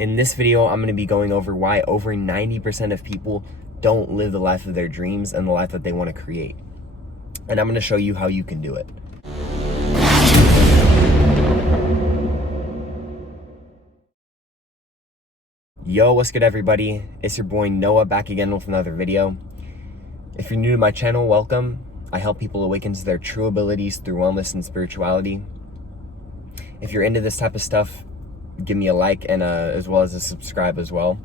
In this video, I'm going to be going over why over 90% of people don't live the life of their dreams and the life that they want to create. And I'm going to show you how you can do it. Yo, what's good everybody? It's your boy Noah back again with another video. If you're new to my channel, welcome. I help people awaken to their true abilities through wellness and spirituality. If you're into this type of stuff, give me a like and as well as a subscribe as well.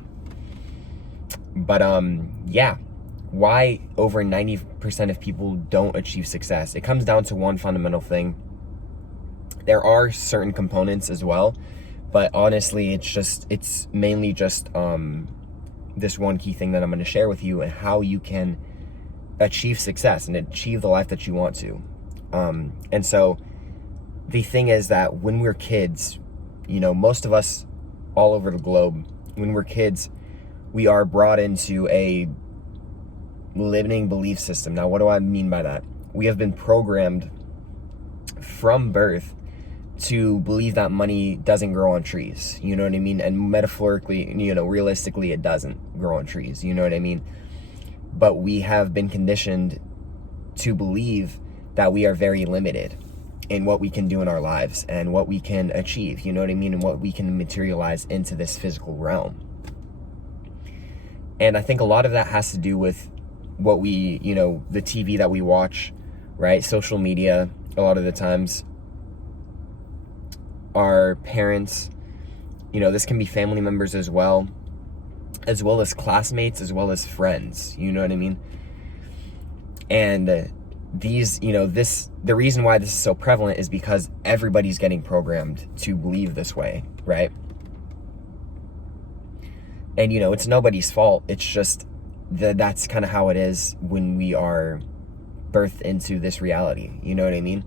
But yeah, why over 90% of people don't achieve success? It comes down to one fundamental thing. There are certain components as well, but honestly, it's mainly just this one key thing that I'm going to share with you and how you can achieve success and achieve the life that you want to. And so the thing is that when we're kids, you know, most of us all over the globe, when we're kids, we are brought into a limiting belief system. Now, what do I mean by that? We have been programmed from birth to believe that money doesn't grow on trees. You know what I mean? And metaphorically, you know, realistically, it doesn't grow on trees. You know what I mean? But we have been conditioned to believe that we are very limited in what we can do in our lives and what we can achieve, you know what I mean, and what we can materialize into this physical realm. And I think a lot of that has to do with what we, you know, the TV that we watch, right? Social media, a lot of the times, our parents, you know, this can be family members as well as classmates, as well as friends, you know what I mean? And these, you know, the reason why this is so prevalent is because everybody's getting programmed to believe this way, right? And, you know, it's nobody's fault. It's just that's kind of how it is when we are birthed into this reality, you know what I mean?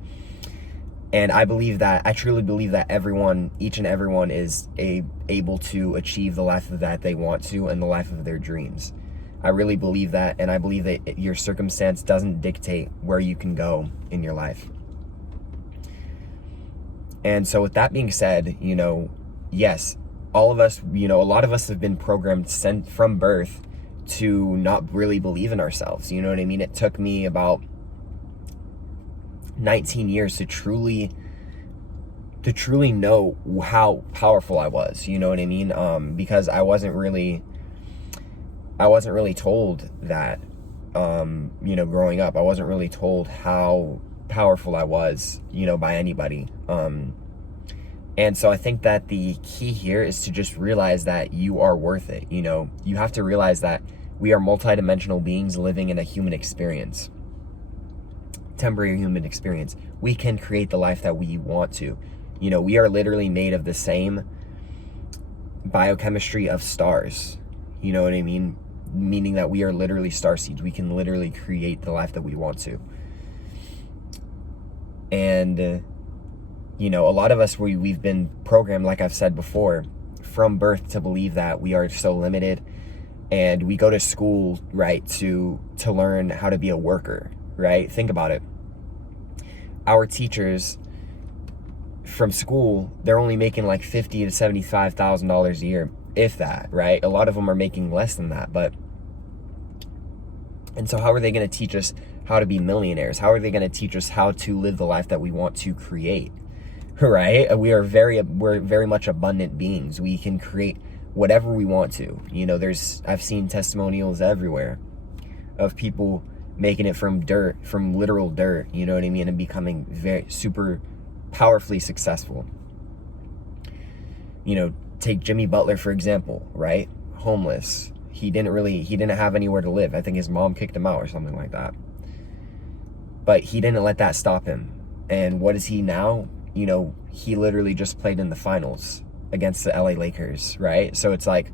And I truly believe that everyone, each and everyone is able to achieve the life that they want to and the life of their dreams. I really believe that, and I believe that your circumstance doesn't dictate where you can go in your life. And so with that being said, you know, yes, all of us, you know, a lot of us have been programmed from birth to not really believe in ourselves. You know what I mean? It took me about 19 years to truly know how powerful I was. You know what I mean? Because I wasn't really told that, you know, growing up. I wasn't really told how powerful I was, you know, by anybody. And so I think that the key here is to just realize that you are worth it. You know, you have to realize that we are multidimensional beings living in a human experience, temporary human experience. We can create the life that we want to. You know, we are literally made of the same biochemistry of stars. You know what I mean? Meaning that we are literally star seeds. We can literally create the life that we want to. And, you know, a lot of us, we've been programmed, like I've said before, from birth to believe that we are so limited. And we go to school, right, to learn how to be a worker, right? Think about it. Our teachers from school, they're only making like $50,000 to $75,000 a year, if that, right? A lot of them are making less than that, and so how are they going to teach us how to be millionaires? How are they going to teach us how to live the life that we want to create, right? We're very much abundant beings. We can create whatever we want to. You know, I've seen testimonials everywhere of people making it from literal dirt, you know what I mean, and becoming very super powerfully successful. You know, take Jimmy Butler, for example, right? Homeless. He didn't have anywhere to live. I think his mom kicked him out or something like that. But he didn't let that stop him. And what is he now? You know, he literally just played in the finals against the LA Lakers, right? So it's like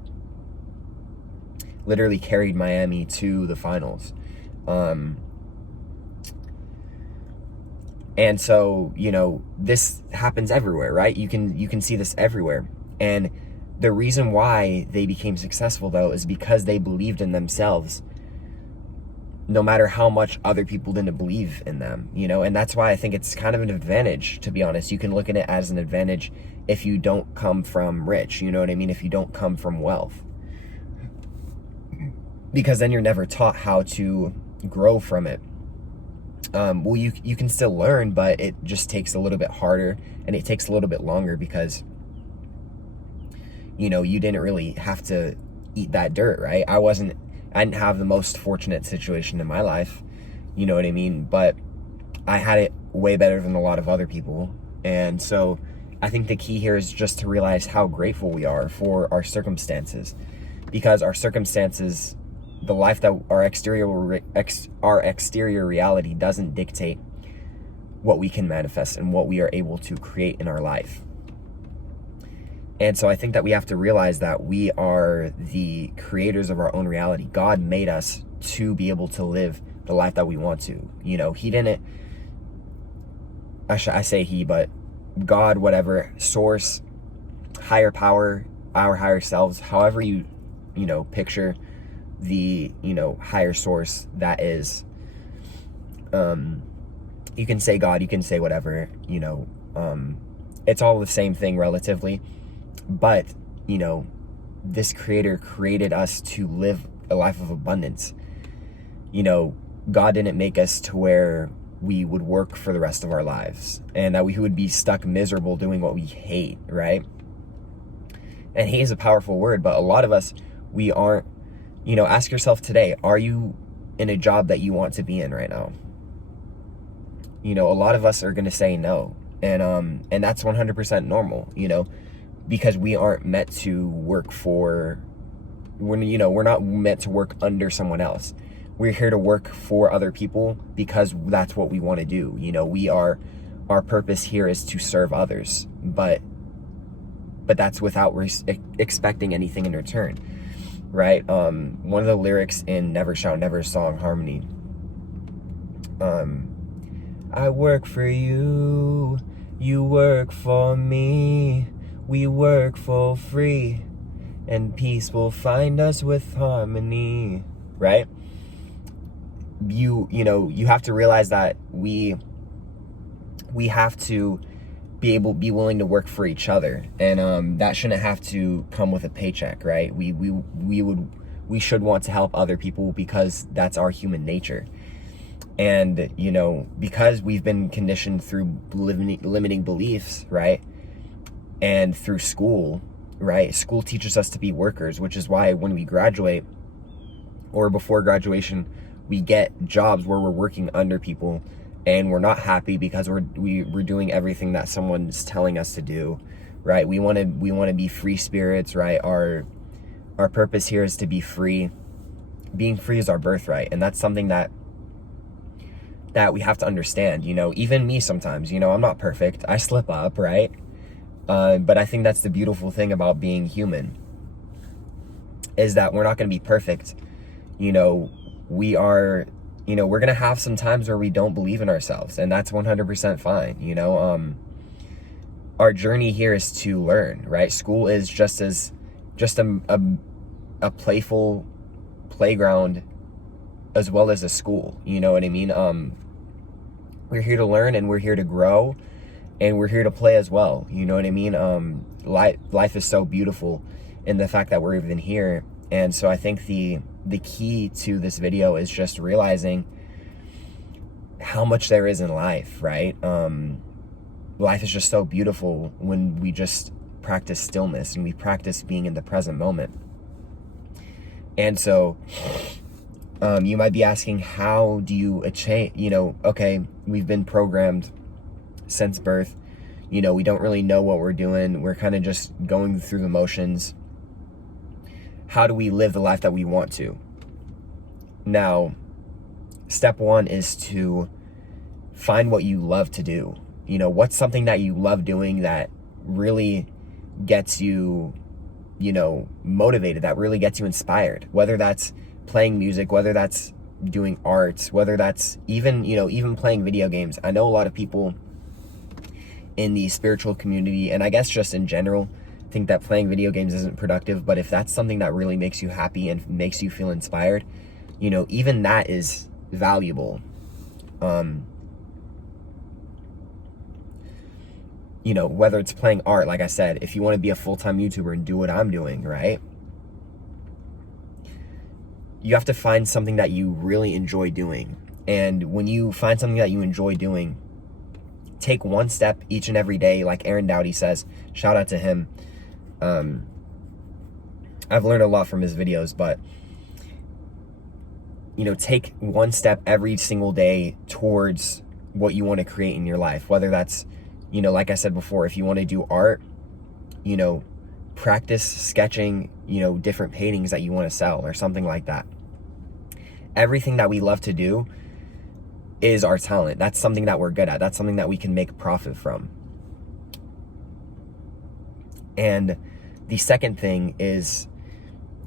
literally carried Miami to the finals. And so, you know, this happens everywhere, right? You can see this everywhere. And the reason why they became successful, though, is because they believed in themselves no matter how much other people didn't believe in them, you know. And that's why I think it's kind of an advantage, to be honest. You can look at it as an advantage if you don't come from rich, you know what I mean? If you don't come from wealth, because then you're never taught how to grow from it. Well, you can still learn, but it just takes a little bit harder, and it takes a little bit longer because, you know, you didn't really have to eat that dirt, right? I didn't have the most fortunate situation in my life, you know what I mean? But I had it way better than a lot of other people. And so I think the key here is just to realize how grateful we are for our circumstances, because our circumstances, the life that our exterior reality doesn't dictate what we can manifest and what we are able to create in our life. And so I think that we have to realize that we are the creators of our own reality. God made us to be able to live the life that we want to. You know, he didn't, I say he, but God, whatever, source, higher power, our higher selves, however you picture the, higher source that is, you can say God, you can say whatever, it's all the same thing relatively. But, this creator created us to live a life of abundance. God didn't make us to where we would work for the rest of our lives and that we would be stuck miserable doing what we hate, right? And hate is a powerful word, but a lot of us, we aren't, ask yourself today, are you in a job that you want to be in right now? A lot of us are going to say no. And that's 100% normal, because we aren't meant to work we're not meant to work under someone else. We're here to work for other people because that's what we want to do. Our purpose here is to serve others, but that's without expecting anything in return, right? One of the lyrics in Never Shout Never song Harmony, I work for you, you work for me, we work for free, and peace will find us with harmony, right? You have to realize that we have to be willing to work for each other, and that shouldn't have to come with a paycheck, right? We should want to help other people because that's our human nature. And because we've been conditioned through limiting beliefs, right? And through school, right? School teaches us to be workers, which is why when we graduate or before graduation, we get jobs where we're working under people and we're not happy because we're doing everything that someone's telling us to do, right? We want to be free spirits, right? Our purpose here is to be free. Being free is our birthright, and that's something that we have to understand. Even me sometimes, I'm not perfect. I slip up, right? But I think that's the beautiful thing about being human, is that we're not going to be perfect. We are, we're going to have some times where we don't believe in ourselves, and that's 100% fine. Our journey here is to learn, right? School is just a playful playground as well as a school, you know what I mean? We're here to learn, and we're here to grow, and we're here to play as well, you know what I mean? Life is so beautiful in the fact that we're even here. And so I think the key to this video is just realizing how much there is in life, right? Life is just so beautiful when we just practice stillness and we practice being in the present moment. And so you might be asking, how do you change? Okay, we've been programmed since birth. We don't really know what we're doing. We're kind of just going through the motions. How do we live the life that we want to? Now, step one is to find what you love to do. What's something that you love doing that really gets you, motivated, that really gets you inspired, whether that's playing music, whether that's doing arts, whether that's even playing video games. I know a lot of people in the spiritual community, and I guess just in general, think that playing video games isn't productive. But if that's something that really makes you happy and makes you feel inspired, even that is valuable. You know, whether it's playing art, like I said, if you want to be a full-time YouTuber and do what I'm doing, right? You have to find something that you really enjoy doing. And when you find something that you enjoy doing, take one step each and every day, like Aaron Doughty says. Shout out to him. I've learned a lot from his videos, but you know, take one step every single day towards what you want to create in your life. Whether that's, you know, like I said before, if you want to do art, you know, practice sketching, you know, different paintings that you want to sell or something like that. Everything that we love to do is our talent. That's something that we're good at. That's something that we can make profit from. And the second thing is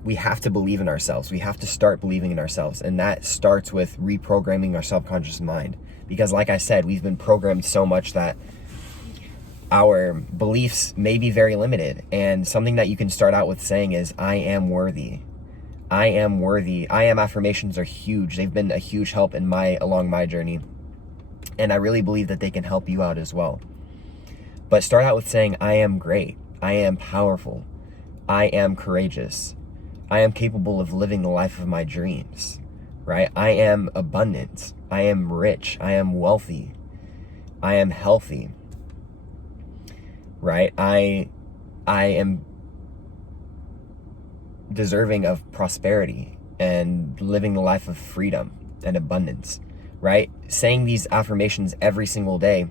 we have to believe in ourselves. We have to start believing in ourselves. And that starts with reprogramming our subconscious mind. Because like I said, we've been programmed so much that our beliefs may be very limited. And something that you can start out with saying is, I am worthy. I am worthy. I am affirmations are huge. They've been a huge help in along my journey. And I really believe that they can help you out as well. But start out with saying, I am great. I am powerful. I am courageous. I am capable of living the life of my dreams, right? I am abundant. I am rich. I am wealthy. I am healthy, right? I am deserving of prosperity and living the life of freedom and abundance, right? Saying these affirmations every single day,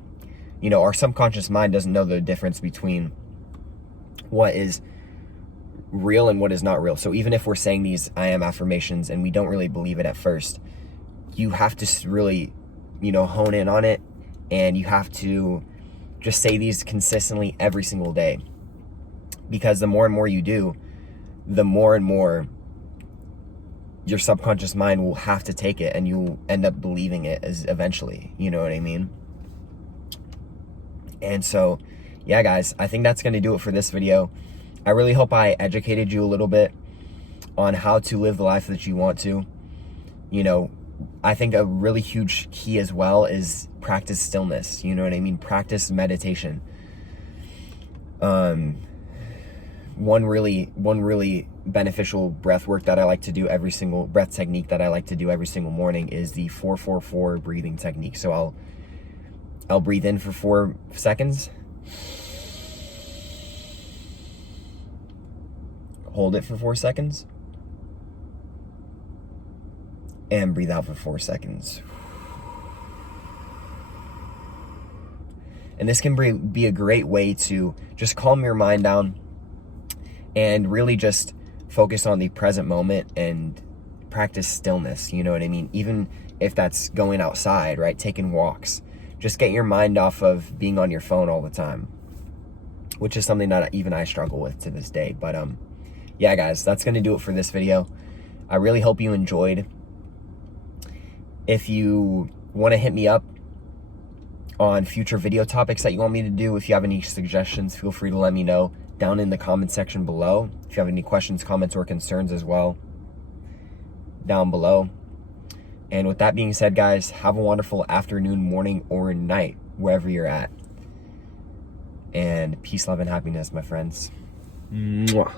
you know, our subconscious mind doesn't know the difference between what is real and what is not real. So even if we're saying these I am affirmations and we don't really believe it at first, you have to really, you know, hone in on it, and you have to just say these consistently every single day. Because the more and more you do, the more and more your subconscious mind will have to take it, and you'll end up believing it as eventually, you know what I mean? And so, yeah, guys, I think that's going to do it for this video. I really hope I educated you a little bit on how to live the life that you want to. You know, I think a really huge key as well is practice stillness. You know what I mean? Practice meditation. One really beneficial breath work that I like to do breath technique that I like to do every single morning is the 4-4-4 breathing technique. So I'll breathe in for 4 seconds. Hold it for 4 seconds. And breathe out for 4 seconds. And this can be a great way to just calm your mind down and really just focus on the present moment and practice stillness, you know what I mean? Even if that's going outside, right? Taking walks. Just get your mind off of being on your phone all the time, which is something that even I struggle with to this day. But yeah, guys, that's going to do it for this video. I really hope you enjoyed. If you want to hit me up on future video topics that you want me to do, if you have any suggestions, feel free to let me know down in the comment section below. If you have any questions, comments, or concerns as well, down below. And with that being said, guys, have a wonderful afternoon, morning, or night, wherever you're at. And peace, love, and happiness, my friends. Mwah.